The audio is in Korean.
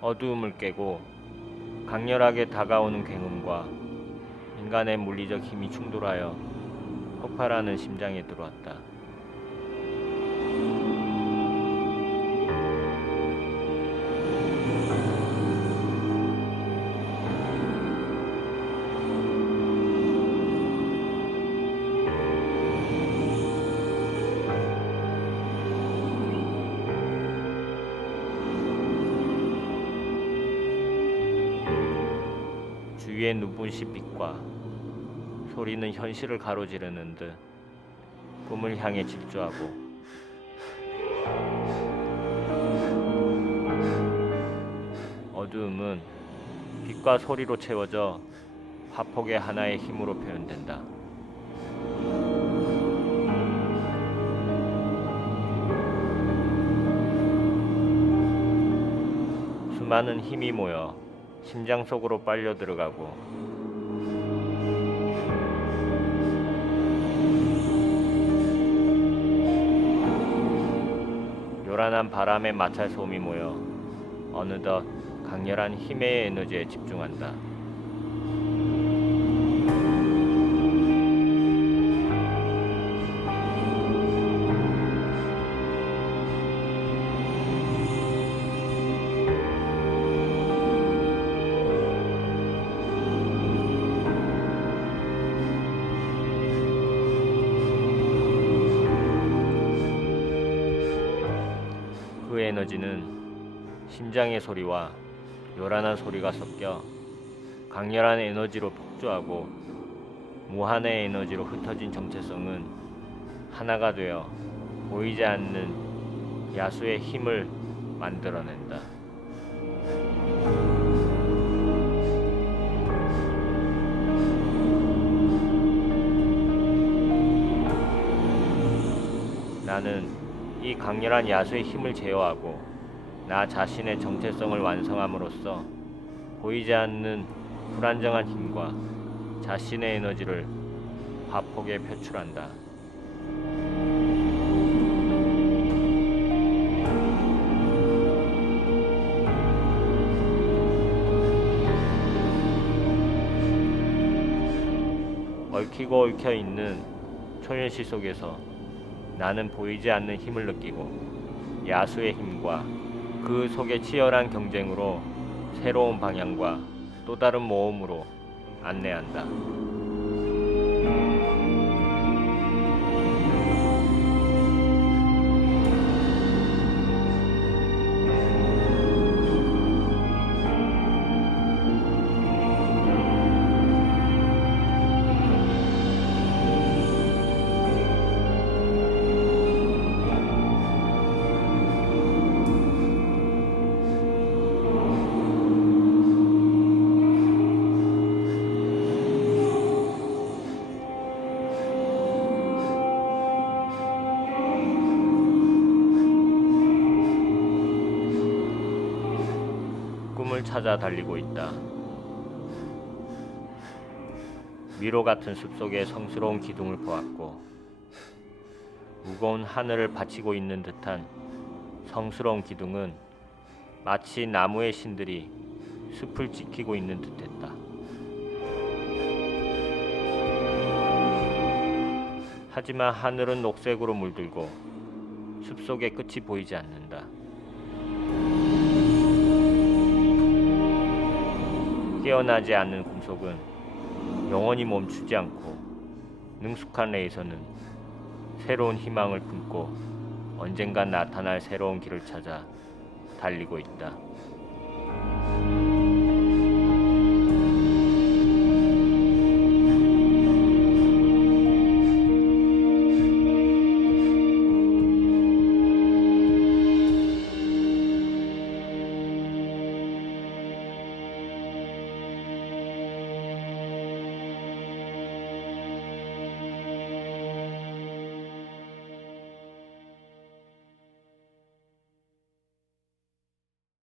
어두움을 깨고 강렬하게 다가오는 굉음과 인간의 물리적 힘이 충돌하여 폭발하는 심장에 들어왔다. 주위의 눈부신 빛과 소리는 현실을 가로지르는 듯 꿈을 향해 질주하고 어두움은 빛과 소리로 채워져 화폭의 하나의 힘으로 표현된다. 수많은 힘이 모여 심장 속으로 빨려 들어가고 요란한 바람에 마찰 소음이 모여 어느덧 강렬한 힘의 에너지에 집중한다. 그 에너지는 심장의 소리와 요란한 소리가 섞여 강렬한 에너지로 폭주하고 무한의 에너지로 흩어진 정체성은 하나가 되어 보이지 않는 야수의 힘을 만들어낸다. 나는 이 강렬한 야수의 힘을 제어하고 나 자신의 정체성을 완성함으로써 보이지 않는 불안정한 힘과 자신의 에너지를 화폭에 표출한다. 얽히고 얽혀 있는 초현실 속에서 나는 보이지 않는 힘을 느끼고 야수의 힘과 그 속의 치열한 경쟁으로 새로운 방향과 또 다른 모험으로 안내한다. 꿈을 찾아 달리고 있다. 미로 같은 숲속의 성스러운 기둥을 보았고 무거운 하늘을 받치고 있는 듯한 성스러운 기둥은 마치 나무의 신들이 숲을 지키고 있는 듯했다. 하지만 하늘은 녹색으로 물들고 숲속의 끝이 보이지 않는다. 깨어나지 않는 꿈속은 영원히 멈추지 않고 능숙한 레이서는 새로운 희망을 품고 언젠간 나타날 새로운 길을 찾아 달리고 있다.